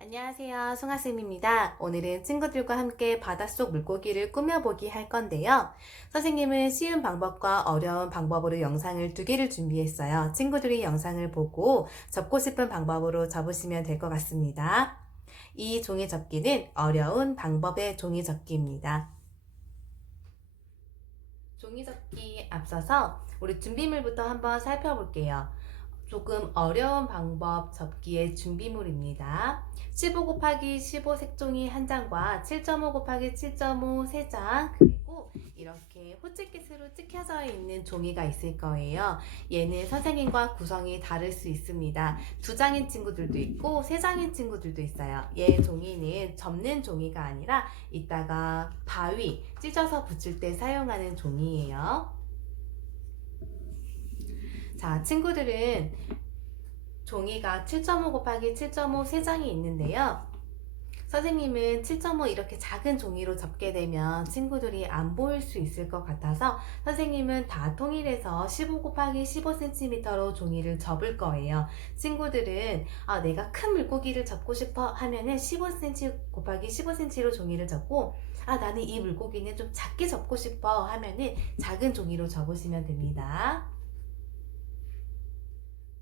안녕하세요. 송하쌤입니다. 오늘은 친구들과 함께 바닷속 물고기를 꾸며보기 할 건데요. 선생님은 쉬운 방법과 어려운 방법으로 영상을 두 개를 준비했어요. 친구들이 영상을 보고 접고 싶은 방법으로 접으시면 될 것 같습니다. 이 종이 접기는 어려운 방법의 종이 접기입니다. 종이 접기 앞서서 우리 준비물부터 한번 살펴볼게요. 조금 어려운 방법 접기의 준비물입니다. 15 곱하기 15 색종이 한 장과 7.5 곱하기 7.5 3장, 그리고 이렇게 호치킷으로 찍혀져 있는 종이가 있을 거예요. 얘는 선생님과 구성이 다를 수 있습니다. 2장인 친구들도 있고 3장인 친구들도 있어요. 얘 종이는 접는 종이가 아니라 이따가 바위 찢어서 붙일 때 사용하는 종이에요. 자, 친구들은 종이가 7.5 곱하기 7.5 3장이 있는데요. 선생님은 7.5 이렇게 작은 종이로 접게 되면 친구들이 안 보일 수 있을 것 같아서 선생님은 다 통일해서 15 곱하기 15cm로 종이를 접을 거예요. 친구들은 내가 큰 물고기를 접고 싶어 하면은 15cm 곱하기 15cm로 종이를 접고, 나는 이 물고기는 좀 작게 접고 싶어 하면은 작은 종이로 접으시면 됩니다.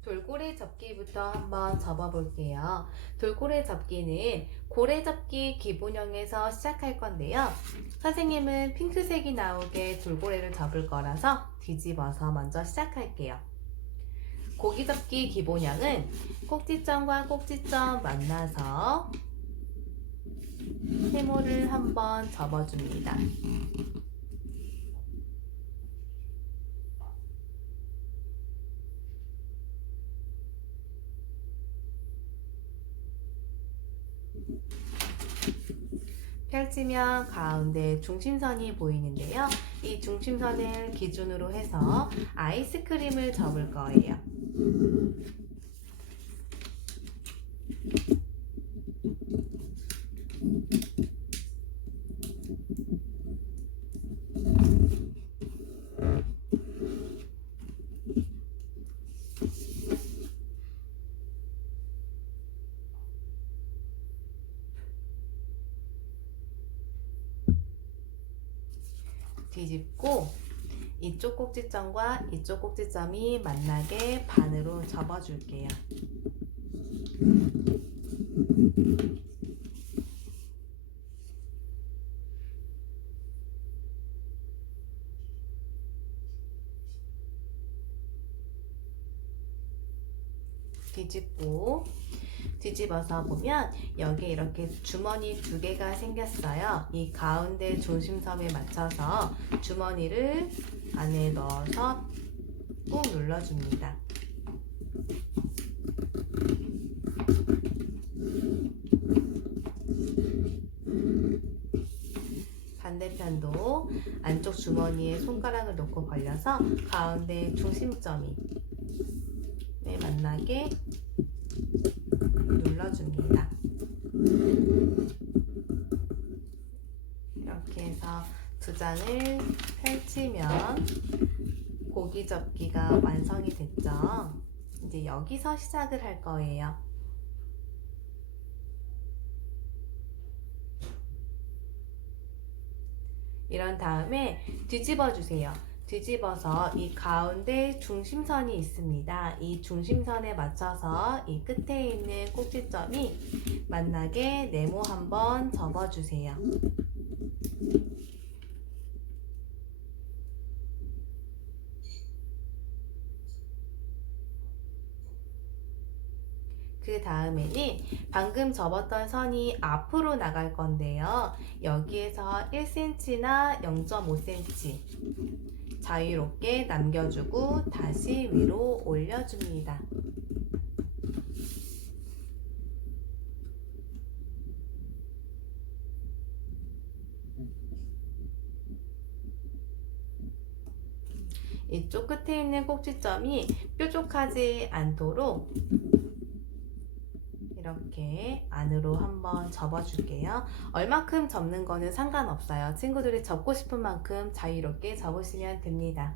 돌고래 접기부터 한번 접어볼게요. 돌고래 접기는 고래 접기 기본형에서 시작할 건데요. 선생님은 핑크색이 나오게 돌고래를 접을 거라서 뒤집어서 먼저 시작할게요. 고기 접기 기본형은 꼭지점과 꼭지점 만나서 세모를 한번 접어줍니다. 펼치면 가운데 중심선이 보이는데요. 이 중심선을 기준으로 해서 아이스크림을 접을 거예요. 뒤집고 이쪽 꼭지점과 이쪽 꼭지점이 만나게 반으로 접어줄게요. 뒤집고 뒤집어서 보면 여기에 이렇게 주머니 두 개가 생겼어요. 이 가운데 중심점에 맞춰서 주머니를 안에 넣어서 꾹 눌러줍니다. 반대편도 안쪽 주머니에 손가락을 놓고 벌려서 가운데 중심점이 만나게 눌러줍니다. 이렇게 해서 두 장을 펼치면 고기 접기가 완성이 됐죠. 이제 여기서 시작을 할 거예요. 이런 다음에 뒤집어 주세요. 뒤집어서 이 가운데 중심선이 있습니다. 이 중심선에 맞춰서 이 끝에 있는 꼭지점이 만나게 네모 한번 접어주세요. 그 다음에는 방금 접었던 선이 앞으로 나갈 건데요. 여기에서 1cm나 0.5cm 자유롭게 남겨주고 다시 위로 올려줍니다. 이쪽 끝에 있는 꼭지점이 뾰족하지 않도록 이렇게 안으로 한번 접어줄게요. 얼마큼 접는 거는 상관없어요. 친구들이 접고 싶은 만큼 자유롭게 접으시면 됩니다.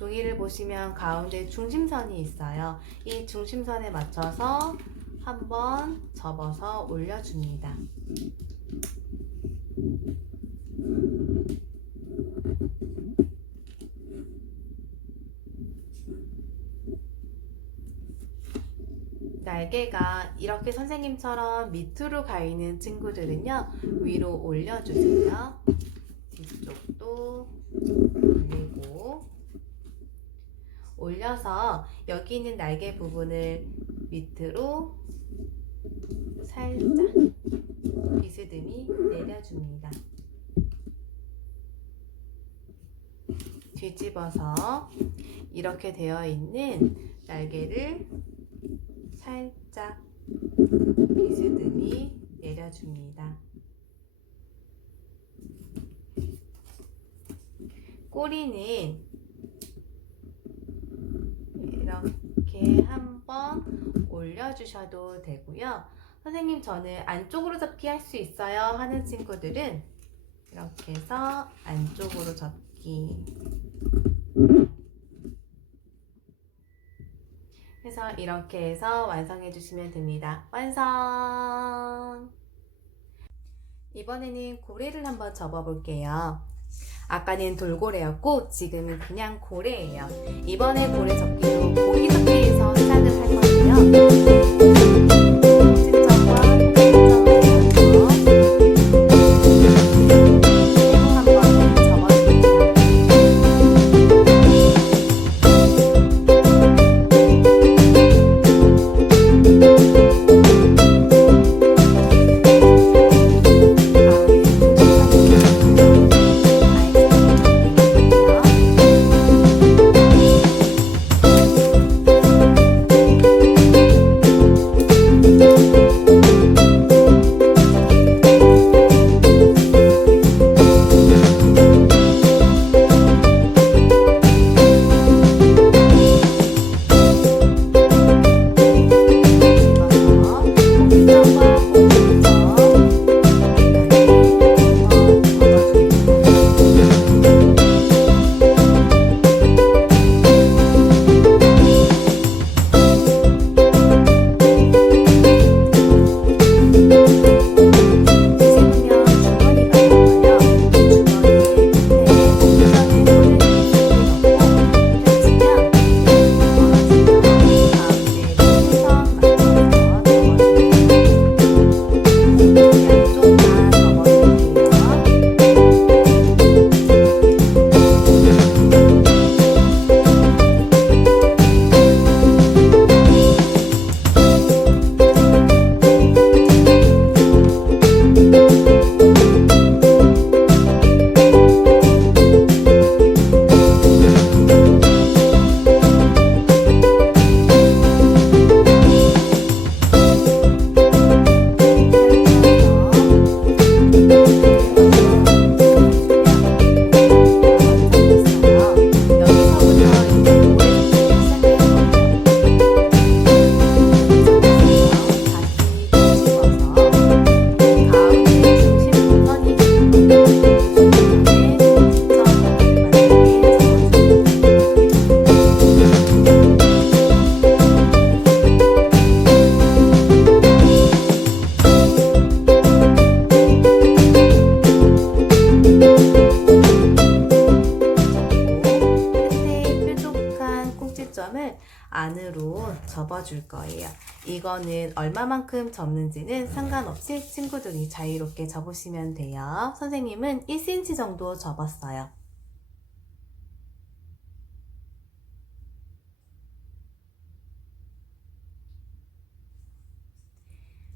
종이를 보시면 가운데 중심선이 있어요. 이 중심선에 맞춰서 한번 접어서 올려줍니다. 날개가 이렇게 선생님처럼 밑으로 가 있는 친구들은요, 위로 올려주세요. 뒤쪽도 올리고, 올려서 여기 있는 날개 부분을 밑으로 살짝 비스듬히 내려줍니다. 뒤집어서 이렇게 되어 있는 날개를 살짝 비스듬히 내려줍니다. 꼬리는 이렇게 한번 올려주셔도 되고요. 선생님, 저는 안쪽으로 접기 할 수 있어요 하는 친구들은 이렇게 해서 안쪽으로 접기 해서 이렇게 해서 완성해 주시면 됩니다. 완성! 이번에는 고래를 한번 접어 볼게요. 아까는 돌고래였고 지금은 그냥 고래예요. 이번에 고래 접기도 고기 접기에서 시작을 할 거고요. 안으로 접어줄 거예요. 이거는 얼마만큼 접는지는 상관없이 친구들이 자유롭게 접으시면 돼요. 선생님은 1cm 정도 접었어요.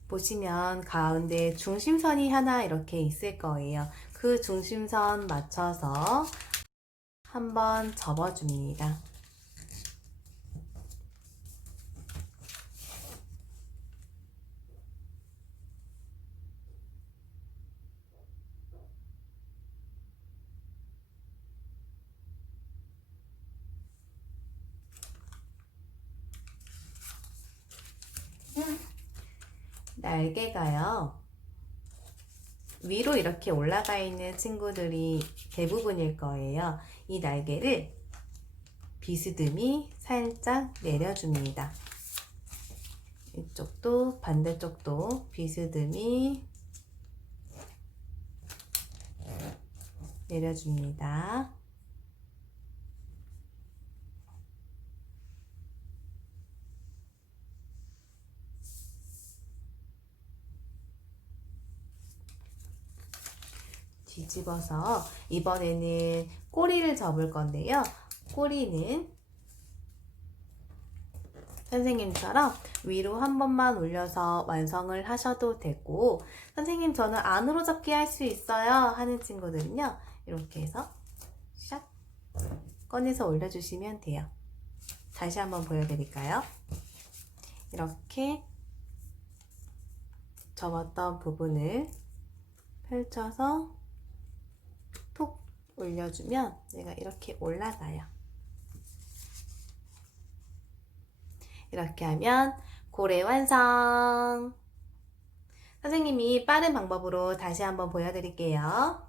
보시면 가운데 중심선이 하나 이렇게 있을 거예요. 그 중심선 맞춰서 한번 접어줍니다. 날개가요, 위로 이렇게 올라가 있는 친구들이 대부분일 거예요. 이 날개를 비스듬히 살짝 내려줍니다. 이쪽도 반대쪽도 비스듬히 내려줍니다. 뒤집어서 이번에는 꼬리를 접을 건데요. 꼬리는 선생님처럼 위로 한 번만 올려서 완성을 하셔도 되고, 선생님 저는 안으로 접기 할 수 있어요 하는 친구들은요, 이렇게 해서 샥 꺼내서 올려주시면 돼요. 다시 한번 보여드릴까요? 이렇게 접었던 부분을 펼쳐서 톡 올려주면 얘가 이렇게 올라가요. 이렇게 하면 고래 완성! 선생님이 빠른 방법으로 다시 한번 보여드릴게요.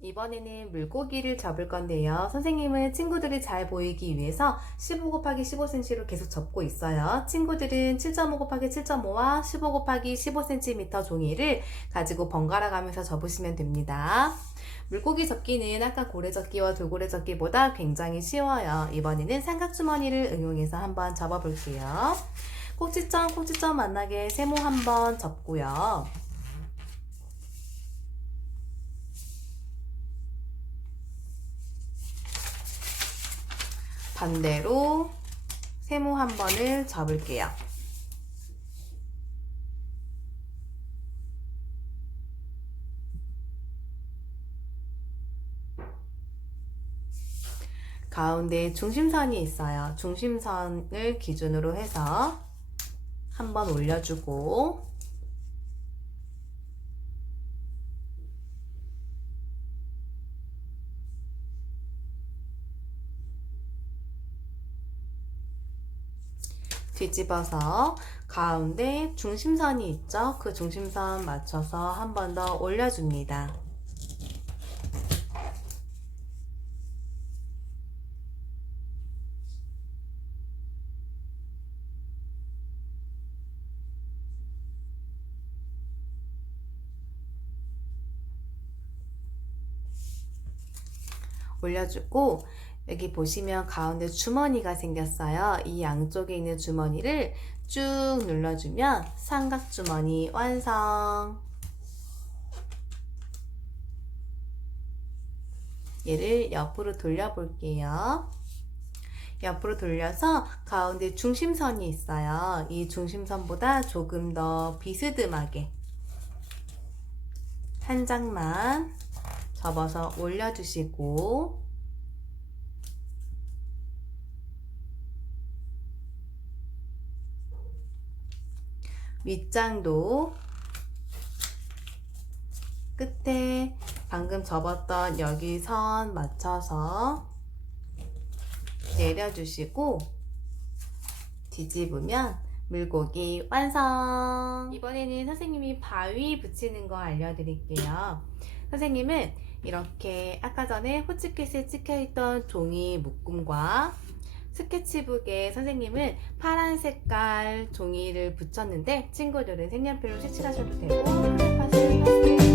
이번에는 물고기를 접을 건데요. 선생님은 친구들이 잘 보이기 위해서 15 곱하기 15cm로 계속 접고 있어요. 친구들은 7.5 곱하기 7.5와 15 곱하기 15cm 종이를 가지고 번갈아 가면서 접으시면 됩니다. 물고기 접기는 아까 고래 접기와 돌고래 접기보다 굉장히 쉬워요. 이번에는 삼각주머니를 응용해서 한번 접어볼게요. 꼭지점, 꼭지점 만나게 세모 한번 접고요. 반대로 세모 한 번을 접을게요. 가운데 중심선이 있어요. 중심선을 기준으로 해서 한 번 올려주고, 뒤집어서 가운데 중심선이 있죠? 그 중심선 맞춰서 한 번 더 올려줍니다. 올려주고, 여기 보시면 가운데 주머니가 생겼어요. 이 양쪽에 있는 주머니를 쭉 눌러주면 삼각주머니 완성! 얘를 옆으로 돌려볼게요. 옆으로 돌려서 가운데 중심선이 있어요. 이 중심선보다 조금 더 비스듬하게 한 장만 접어서 올려주시고, 윗장도 끝에 방금 접었던 여기 선 맞춰서 내려주시고 뒤집으면 물고기 완성! 이번에는 선생님이 바위 붙이는 거 알려드릴게요. 선생님은 이렇게 아까 전에 호치킷에 찍혀있던 종이 묶음과 스케치북에 선생님은 파란 색깔 종이를 붙였는데, 친구들은 색연필로 색칠하셔도 되고 파스텔 바위는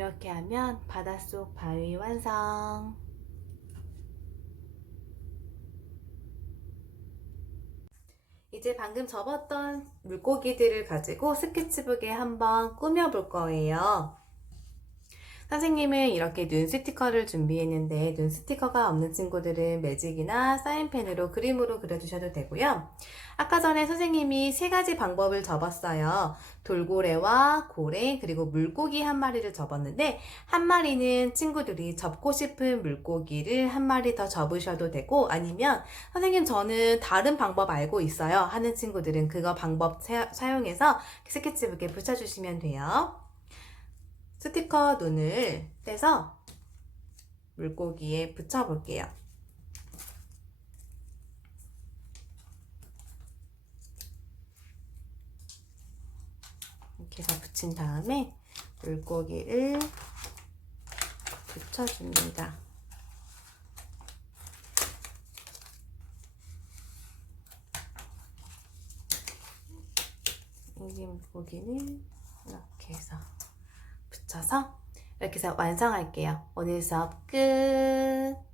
이렇게 하면 바닷속 바위 완성. 이제 방금 접었던 물고기들을 가지고 스케치북에 한번 꾸며볼 거예요. 선생님은 이렇게 눈 스티커를 준비했는데 눈 스티커가 없는 친구들은 매직이나 사인펜으로 그림으로 그려주셔도 되고요. 아까 전에 선생님이 세 가지 방법을 접었어요. 돌고래와 고래 그리고 물고기 한 마리를 접었는데 한 마리는 친구들이 접고 싶은 물고기를 한 마리 더 접으셔도 되고 아니면 선생님 저는 다른 방법 알고 있어요 하는 친구들은 그거 방법 사용해서 스케치북에 붙여주시면 돼요. 스티커 눈을 떼서 물고기에 붙여 볼게요. 이렇게 해서 붙인 다음에 물고기를 붙여줍니다. 이 물고기는 이렇게 해서 붙여서 이렇게 해서 완성할게요. 오늘 수업 끝!